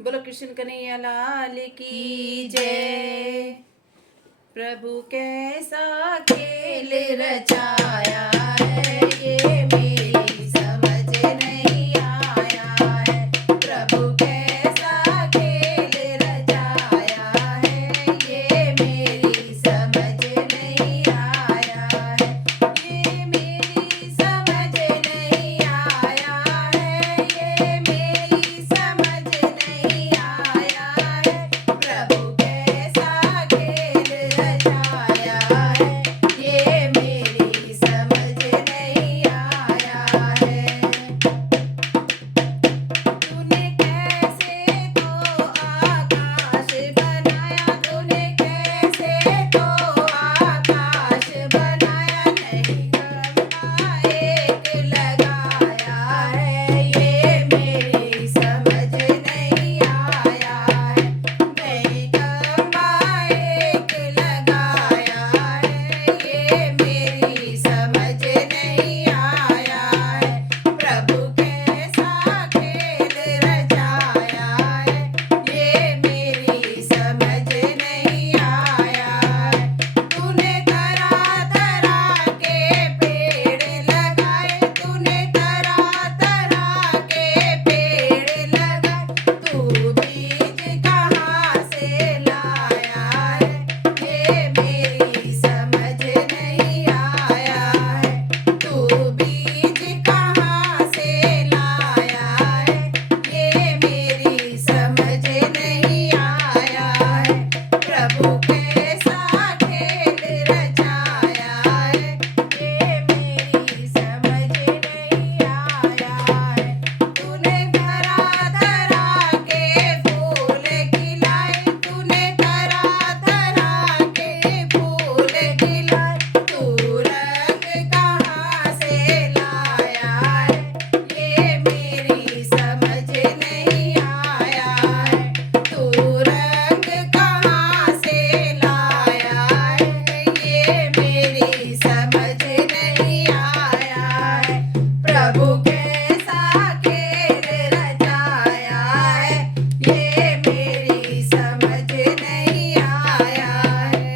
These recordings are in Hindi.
बोलो कृष्ण कन्हैया लाल की जय। प्रभु कैसा खेल रचाया है, ये मेरी समझ नहीं आया है। प्रभु कैसा खेल रचाया है, ये मेरी समझ नहीं आया है। ये मेरी समझ नहीं आया है, ये मेरी समझ नहीं आया है। प्रभु कैसा खेल रचाया है, ये मेरी समझ नहीं आया है। तूने कैसे तो आकाश बनाया, तूने कैसे तो आकाश बनाया, नहीं गंगा एक लगाया है, ये मेरी समझ नहीं आया है। नहीं गंगा एक लगाया है, ये मेरी समझ नहीं आया है। प्रभु कैसा खेल रचाया है, ये मेरी समझ नहीं आया है। तूने तरह तरह के पेड़ लगाए, तूने तरह तरह के पेड़ लगाए, तू बीज कहाँ से लाया है, ये मेरी समझ नहीं आया है। तू बीज कहाँ से लाया है, ये मेरी समझ नहीं आया है। प्रभु कैसा खेल रचाया है, ये मेरी समझ नहीं आया है। तूने तरह तरह के फूल खिलाए, तूने तरह तरह के फूल खिलाए, तू रंग कहाँ से लाया है, ये मेरी समझ नहीं आया है। तू रंग कहाँ से लाया है, ये मेरी समझ नहीं आया है। प्रभु कैसा खेल रचाया है, ये मेरी समझ नहीं आया है।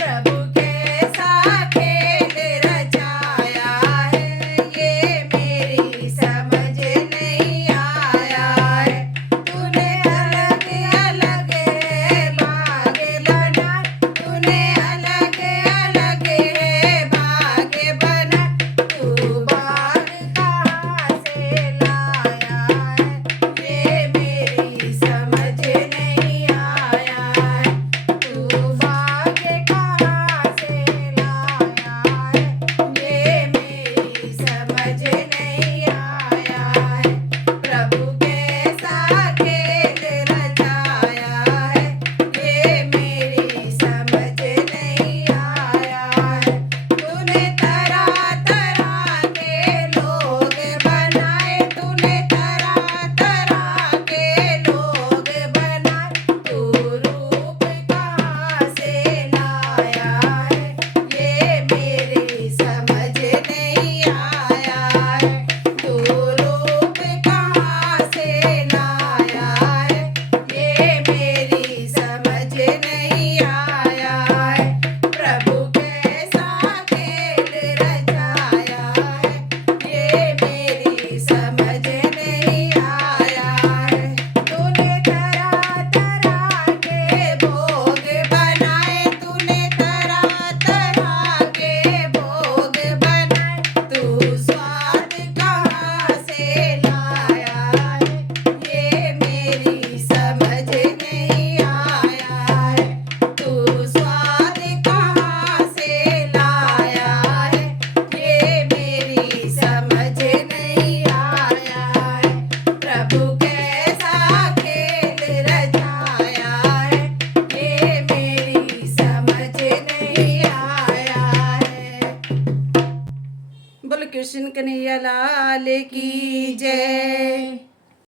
प्रभु कैसा खेल रचाया है, ये मेरी समझ नहीं आया है। तूने अलग अलग बाग बनाए, तूने अलग अलग बाग बनाए, तू बाग कहाँ से लाया है, ये मेरी समझ नहीं आया है। तू बाग कहाँ से लाया है, ये मेरी समझ नहीं आया है। प्रभु कैसा खेल रचाया है, ये मेरी समझ नहीं आया है। तूने तरह तरह के लोग बनाए, तूने तरह तरह के लोग बनाए, तू रूप कहाँ से लाया है, ये मेरी समझ नहीं आया है। तू रूप कहाँ से लाया है, ये मेरी समझ नहीं आया है। प्रभु कैसा खेल रचाया है, ये मेरी समझ नहीं आया है। तूने तरह तरह के भोग बनाए, तूने तरह तरह के भोग बनाए, तू स्वाद कहाँ से लाया है, ये मेरी समझ नहीं आया है। तू स्वाद कहाँ से लाया है, ये मेरी समझ नहीं आया है। प्रभु कैसा खेल रचाया है, ये मेरी समझ नहीं आया है। बोलो कृष्ण कन्हैया लाल की जय।